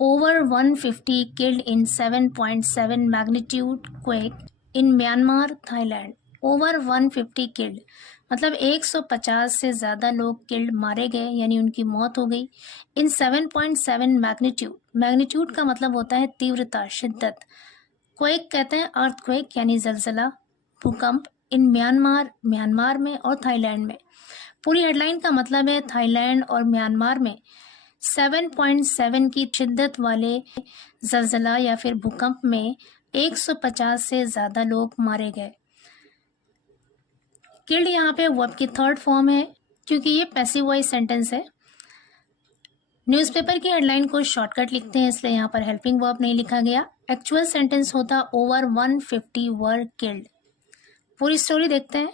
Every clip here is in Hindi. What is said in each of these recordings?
Over 150 killed in 7.7 magnitude quake in Myanmar, Thailand. Over 150 killed मतलब 150 से ज़्यादा लोग किल्ड मारे गए यानी उनकी मौत हो गई इन 7.7 मैग्नीट्यूड। मैग्नीट्यूड का मतलब होता है तीव्रता, शिद्दत। क्वेक कहते हैं अर्थक्वेक यानी जलजला, भूकंप। इन म्यांमार, म्यांमार में और थाईलैंड में। पूरी हेडलाइन का मतलब है थाईलैंड और म्यांमार में 7.7 की शिद्दत वाले जलजला या फिर भूकंप में 150 से ज़्यादा लोग मारे गए। किल्ड यहाँ पे वर्ब की थर्ड फॉर्म है क्योंकि ये पैसिव वॉइस सेंटेंस है। न्यूज़पेपर की हेडलाइन को शॉर्टकट लिखते हैं इसलिए यहाँ पर हेल्पिंग वर्ब नहीं लिखा गया। एक्चुअल सेंटेंस होता ओवर 150 वर किल्ड। पूरी स्टोरी देखते हैं।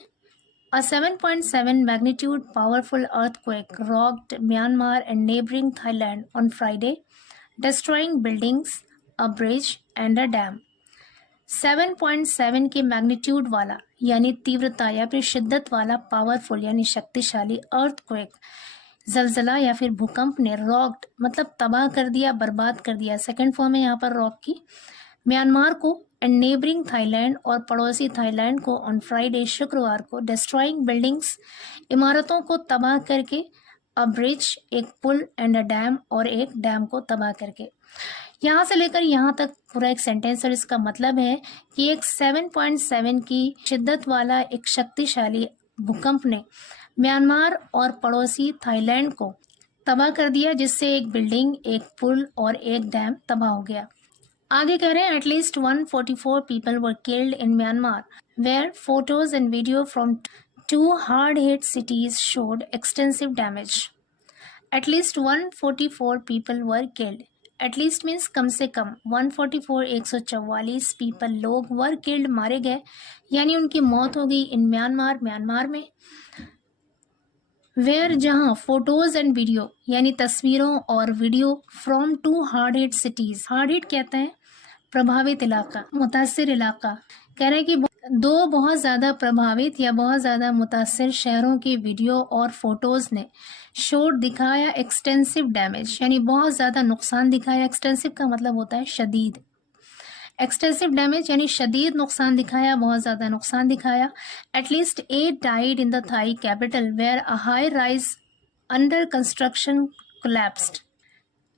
A 7.7 magnitude powerful earthquake rocked Myanmar and neighboring Thailand on Friday, destroying buildings, a bridge and a dam. 7.7 के मैग्नीट्यूड वाला यानी तीव्रता या फिर शिद्दत वाला पावरफुल यानी शक्तिशाली अर्थक्वेक, जलजला या फिर भूकंप ने रॉक्ड मतलब तबाह कर दिया, बर्बाद कर दिया। सेकेंड फॉर्म है यहाँ पर रॉक की। म्यांमार को एंड नेबरिंग थाईलैंड और पड़ोसी थाईलैंड को ऑन फ्राइडे शुक्रवार को, डिस्ट्रॉइंग बिल्डिंग्स इमारतों को तबाह करके, अ ब्रिज एक पुल एंड अ डैम और एक डैम को तबाह करके। यहाँ से लेकर यहाँ तक पूरा एक सेंटेंस और इसका मतलब है कि एक 7.7 की शिद्दत वाला एक शक्तिशाली भूकंप ने म्यांमार और पड़ोसी थाईलैंड को तबाह कर दिया जिससे एक बिल्डिंग, एक पुल और एक डैम तबाह हो गया। आगे कह रहे हैं at least 144 people were killed in Myanmar where photos and videos from 2 hard hit cities showed extensive damage. At least 144 people were killed. At least means कम से कम, 144 144 पीपल लोग वर किल्ड मारे गए यानी उनकी मौत हो गई इन म्यांमार, म्यांमार में। वेयर जहां फोटोज एंड वीडियो यानी तस्वीरों और video from 2 hard hit cities. Hard hit कहते हैं प्रभावित इलाका, मुतासिर इलाका। कह रहे हैं कि 2 बहुत ज़्यादा प्रभावित या बहुत ज़्यादा मुतासिर शहरों की वीडियो और फोटोज़ ने शोड दिखाया एक्सटेंसिव डैमेज यानी बहुत ज़्यादा नुकसान दिखाया। एक्सटेंसिव का मतलब होता है शदीद। एक्सटेंसिव डैमेज यानी शदीद नुकसान दिखाया, बहुत ज़्यादा नुकसान दिखाया। At least 8 died in the Thai capital where a high rise under construction collapsed.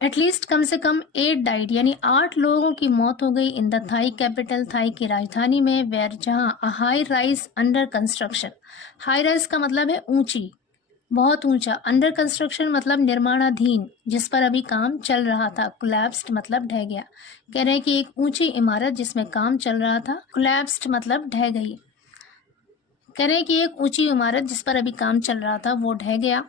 At least कम से कम 8 डाइड यानी 8 लोगों की मौत हो गई in the Thai capital, Thai की राजधानी में, वेयर जहां a high rise under construction. High rise का मतलब है ऊंची, बहुत ऊंचा। अंडर कंस्ट्रक्शन मतलब निर्माणाधीन, जिस पर अभी काम चल रहा था। कोलैप्स्ड मतलब ढह गया। कह रहे हैं कि एक ऊंची इमारत जिसमें काम चल रहा था, कोलैप्स्ड मतलब ढह गई। कह रहे हैं कि एक ऊंची इमारत जिस पर अभी काम चल रहा था वो ढह गया।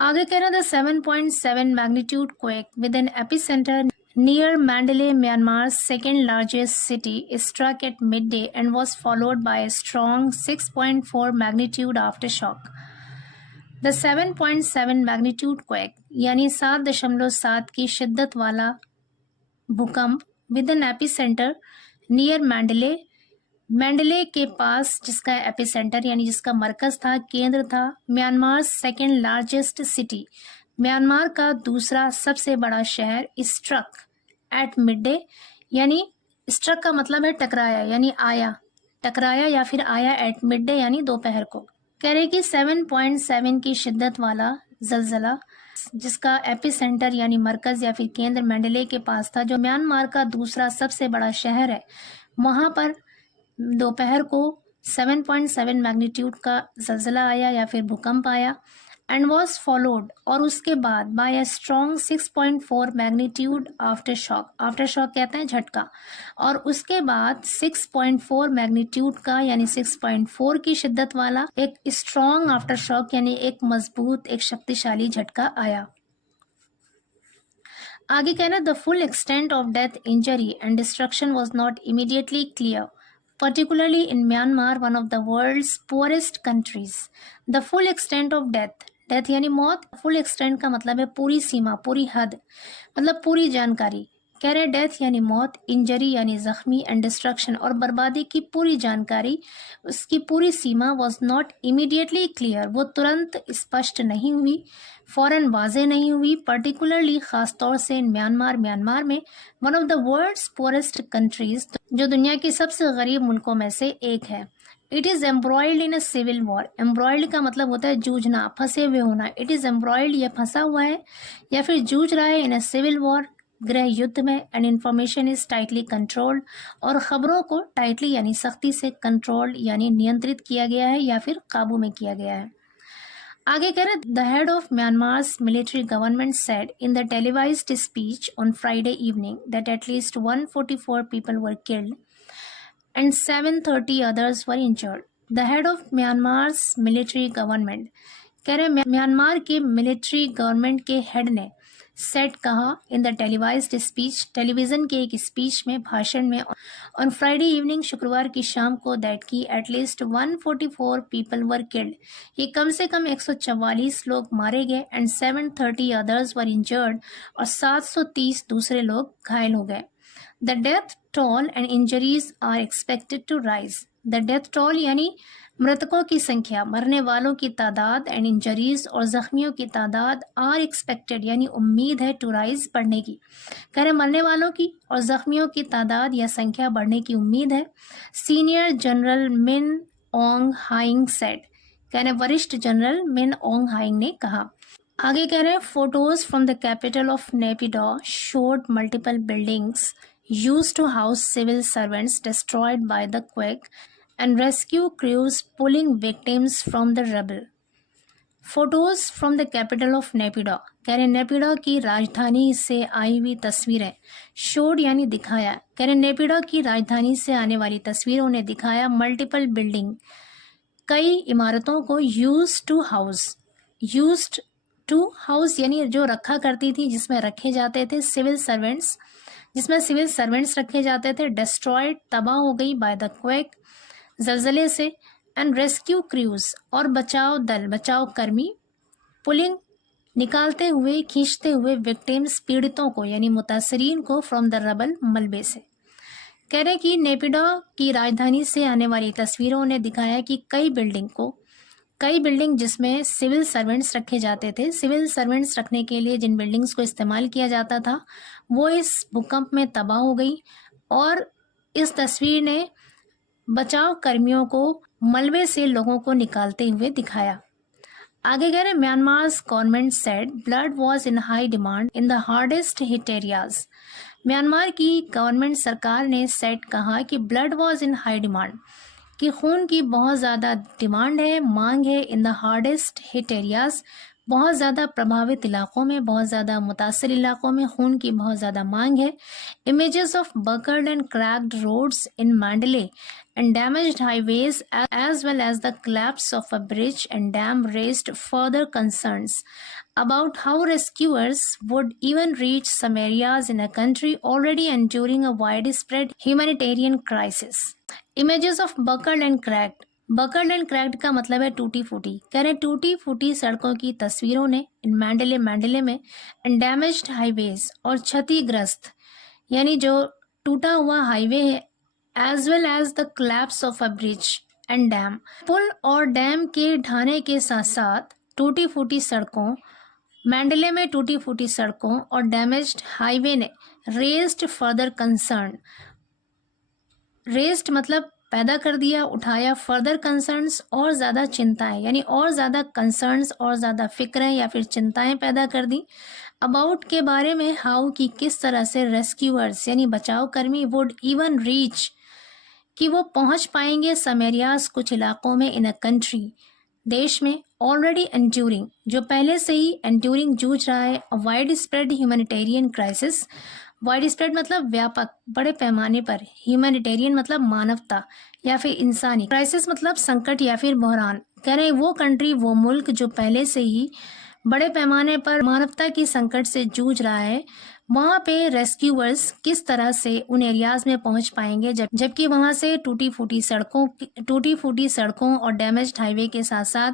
आगे कह रहे हैं the 7.7 magnitude quake with an epicentre near Mandalay, Myanmar's second largest city, struck at midday and was followed by a strong 6.4 magnitude aftershock. The 7.7 magnitude quake यानी 7.7 की शिद्दत वाला भूकंप with an epicentre near Mandalay, Mandalay के पास जिसका एपिसेंटर यानी जिसका मरकज था, केंद्र था। Myanmar second largest city, Myanmar का दूसरा सबसे बड़ा शहर। स्ट्रक एट मिडडे यानी स्ट्रक का मतलब है टकराया यानी आया, टकराया या फिर आया एट मिडडे यानी दोपहर को। कह रहे कि 7.7 की शिद्दत वाला जलजला जिसका एपिसेंटर यानी मरकज या फिर केंद्र मैंडले के पास था, जो म्यांमार का दूसरा सबसे बड़ा शहर है, वहां पर दोपहर को 7.7 मैग्नीट्यूड का जलजला आया या फिर भूकंप आया। एंड वॉज फॉलोड और उसके बाद by a strong 6.4 magnitude aftershock. Aftershock कहते हैं झटका। और उसके बाद 6.4 मैग्नीट्यूड का यानी 6.4 की शिद्दत वाला एक स्ट्रॉन्ग आफ्टर शॉक यानी एक मजबूत, एक शक्तिशाली झटका आया। आगे कहना the full extent of death, injury and destruction was not immediately clear, particularly in Myanmar, one of the world's poorest countries. The full extent of death, death यानी मौत। फुल एक्सटेंट का मतलब है पूरी सीमा, पूरी हद, मतलब पूरी जानकारी। कह रहे डेथ यानी मौत, इंजरी यानी जख्मी, एंड डिस्ट्रक्शन और बर्बादी की पूरी जानकारी, उसकी पूरी सीमा वॉज नॉट इमीडिएटली क्लियर, वो तुरंत स्पष्ट नहीं हुई, फौरन वाजे नहीं हुई, पर्टिकुलरली खास तौर से म्यांमार में one of the world's poorest countries, जो दुनिया के सबसे गरीब मुल्कों में से एक है। It is embroiled in a civil war. Embroiled का मतलब होता है जूझना, फंसे हुए होना। इट इज एम्ब्रॉयल्ड, यह फंसा हुआ है या फिर जूझ रहा है, इन अ सिविल वॉर, गृह युद्ध में, and information is tightly controlled, और खबरों को टाइटली यानी सख्ती से, कंट्रोल्ड यानी नियंत्रित किया गया है या फिर काबू में किया गया है। आगे कह रहे the head of Myanmar's military government said in the televised speech on Friday evening that at least 144 people were killed and 730 others were injured. The head of Myanmar's military government, कह रहे म्यांमार के मिलिट्री गवर्नमेंट के हेड ने सेट कहा इन द टेलीवाइज्ड स्पीच, टेलीविजन के एक स्पीच में, भाषण में, ऑन फ्राइडे इवनिंग, शुक्रवार की शाम को, दैट की एटलीस्ट 144 पीपल वर किल्ड, ये कम से कम 144 लोग मारे गए, एंड 730 अदर्स वर इंजर्ड, और 730 दूसरे लोग घायल हो गए। The death toll and injuries are expected to rise. The death toll यानी मृतकों की संख्या, मरने वालों की तादाद, एंड इंजरीज और जख्मियों की तादाद, आर एक्सपेक्टेड यानी उम्मीद है, टू राइज बढ़ने की। कह रहे मरने वालों की और जख्मियों की तादाद या संख्या बढ़ने की उम्मीद है। सीनियर जनरल मिन ओंग हाइंग सेड, कह रहे वरिष्ठ जनरल मिन ओंग हाइंग ने कहा। आगे कह रहे photos from the capital of Naypyidaw showed multiple buildings used to house civil servants destroyed by the quake and rescue crews pulling victims from the rubble. Photos from the capital of Naypyidaw, कह रहे नेपिडो की राजधानी से आई हुई तस्वीरें, शोड यानी दिखाया, कह रहे नेपिडो की राजधानी से आने वाली तस्वीरों ने दिखाया मल्टीपल बिल्डिंग, कई इमारतों को, यूज्ड टू हाउस यानी जो रखा करती थी, जिसमें रखे जाते थे, सिविल सर्वेंट्स, जिसमें सिविल सर्वेंट्स रखे जाते थे, डिस्ट्रॉयड तबाह हो गई, बाय द क्वेक जलजले से, एंड रेस्क्यू क्रूज और बचाव दल, बचाव कर्मी, पुलिंग निकालते हुए, खींचते हुए, विक्टिम्स पीड़ितों को यानी मुतासरीन को, फ्रॉम द रबल मलबे से। कह रहे कि नेपिडो की राजधानी से आने वाली तस्वीरों ने दिखाया कि कई बिल्डिंग जिसमें सिविल सर्वेंट्स रखे जाते थे, सिविल सर्वेंट्स रखने के लिए जिन बिल्डिंग्स को इस्तेमाल किया जाता था, वो इस भूकंप में तबाह हो गई, और इस तस्वीर ने बचाव कर्मियों को मलबे से लोगों को निकालते हुए दिखाया। आगे कह रहे Myanmar's government said blood was in high demand in the hardest hit areas. Myanmar की गवर्नमेंट सरकार ने सेड कहा कि blood was in high demand, कि खून की बहुत ज़्यादा डिमांड है, मांग है, in the hardest hit areas, बहुत ज़्यादा प्रभावित इलाकों में, बहुत ज़्यादा मुतासर इलाकों में खून की बहुत ज़्यादा मांग है। Images of buckled and cracked roads in Mandalay and damaged highways as well as the collapse of a bridge and dam raised further concerns about how rescuers would even reach some areas in a country already enduring a widespread humanitarian crisis. Images of buckled and cracked. Buckled and cracked का मतलब है टूटी फूटी, कह रहे टूटी फूटी सड़कों की तस्वीरों ने इन मैंडले में, एंड डैमेज्ड हाईवेज और क्षतिग्रस्त यानी जो टूटा हुआ हाईवे है, as well as the collapse of a bridge and dam, पुल और डैम के ढाने के साथ साथ टूटी फूटी सड़कों, मैंडले में टूटी फूटी सड़कों और डैमेज्ड हाईवे ने रेज्ड फर्दर कंसर्न, रेज्ड मतलब पैदा कर दिया, उठाया, फर्दर कंसर्न्स और ज़्यादा चिंताएं, यानी और ज़्यादा कंसर्न्स और ज़्यादा फिक्रें या फिर चिंताएं पैदा कर दी, अबाउट के बारे में, हाउ कि किस तरह से रेस्क्यूअर्स यानी बचाव कर्मी, वुड इवन रीच कि वो पहुंच पाएंगे, सम एरियाज कुछ इलाकों में, इन अ कंट्री देश में, ऑलरेडी एंड्यूरिंग जो पहले से ही एंड्यूरिंग जूझ रहा है, wide spread humanitarian crisis, wide spread मतलब व्यापक, बड़े पैमाने पर, ह्यूमैनिटेरियन मतलब मानवता या फिर इंसानी, क्राइसिस मतलब संकट या फिर बहरान। कह रहे वो कंट्री, वो मुल्क जो पहले से ही बड़े पैमाने पर मानवता की संकट से जूझ रहा है, वहाँ पे रेस्क्यूअर्स किस तरह से उन एरियाज में पहुँच पाएंगे, जबकि वहाँ से टूटी फूटी सड़कों और डैमेज्ड हाईवे के साथ साथ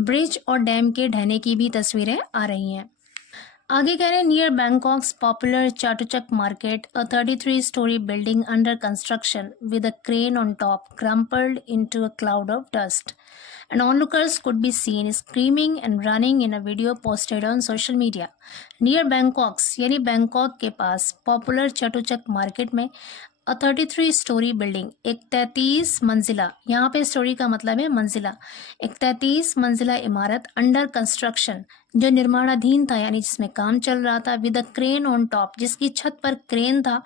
ब्रिज और डैम के ढहने की भी तस्वीरें आ रही हैं। आगे कह रहे हैं near Bangkok's popular Chatuchak market a 33-story building under construction with a crane on top crumpled into a cloud of dust and onlookers could be seen screaming and running in a video posted on social media. Near Bangkok's यानी बैंकॉक के पास पॉपुलर चाटुचक मार्केट में अ 33-story बिल्डिंग एक 33 मंजिला, यहाँ पे स्टोरी का मतलब है मंजिला, एक 33 मंजिला इमारत अंडर कंस्ट्रक्शन जो निर्माणाधीन था यानी जिसमें काम चल रहा था, with a crane on top जिसकी छत पर क्रेन था,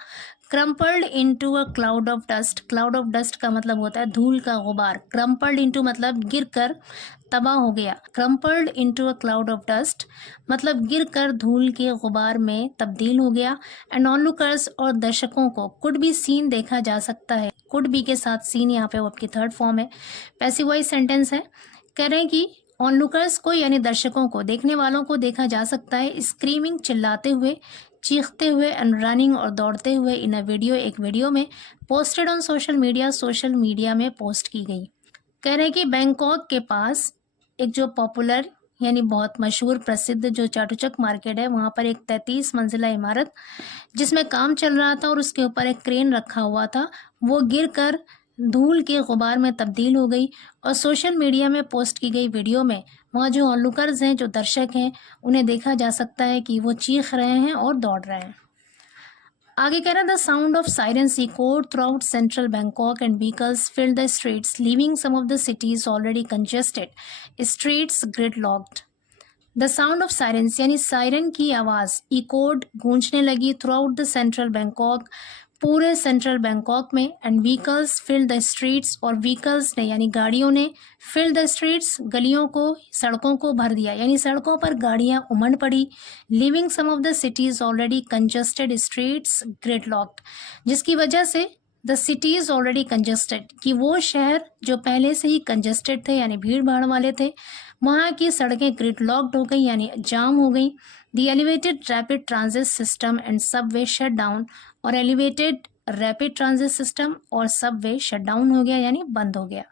crumpled into a cloud of dust, cloud of dust का मतलब होता है धूल का गुबार, क्रम्पल्ड इनटू मतलब गिरकर तबाह हो गया, crumpled into a cloud of dust मतलब गिरकर धूल के गुबार में तब्दील हो गया। एंड ऑनलुकर्स और दर्शकों को कुड बी सीन देखा जा सकता है, कुड बी के साथ सीन यहाँ पे वो आपकी थर्ड फॉर्म है, पैसिव वॉइस सेंटेंस है। कह रहे हैं कि ऑनलुकर्स को यानी दर्शकों को, देखने वालों को देखा जा सकता है स्क्रीमिंग चिल्लाते हुए, चीखते हुए एंड रनिंग और दौड़ते हुए इन अ वीडियो, एक वीडियो में posted on social media, social media में पोस्ट की गई। कह रहे हैं कि बैंकॉक के पास एक जो पॉपुलर यानी बहुत मशहूर प्रसिद्ध जो चाटुचक मार्केट है, वहाँ पर एक 33 मंजिला इमारत जिसमें काम चल रहा था और उसके ऊपर एक क्रेन रखा हुआ था, वो गिरकर धूल के गुबार में तब्दील हो गई और सोशल मीडिया में पोस्ट की गई वीडियो में वहाँ जो ऑनलुकर्स हैं, जो दर्शक हैं, उन्हें देखा जा सकता है कि वो चीख रहे हैं और दौड़ रहे हैं। आगे कह रहा है the sound of sirens echoed throughout central Bangkok and vehicles filled the streets leaving some of the city's already congested, streets gridlocked. The sound of sirens यानी सायरन की आवाज़ इकोड गूंजने लगी throughout the central Bangkok, पूरे सेंट्रल बैंकॉक में, and vehicles fill the streets और व्हीकल्स ने यानी गाड़ियों ने फिल द स्ट्रीट्स गलियों को, सड़कों को भर दिया यानी सड़कों पर गाड़ियां उमड़ पड़ी, leaving some of the city's already congested streets gridlocked जिसकी वजह से द सिटीज ऑलरेडी कंजेस्टेड कि वो शहर जो पहले से ही कंजेस्टेड थे यानी भीड़ भाड़ वाले थे, वहाँ की सड़कें ग्रिडलॉक्ड हो गई यानी जाम हो गई। The elevated rapid transit system and Subway shut down, और एलिवेटेड रैपिड ट्रांजिट सिस्टम और सबवे शट डाउन हो गया यानी बंद हो गया।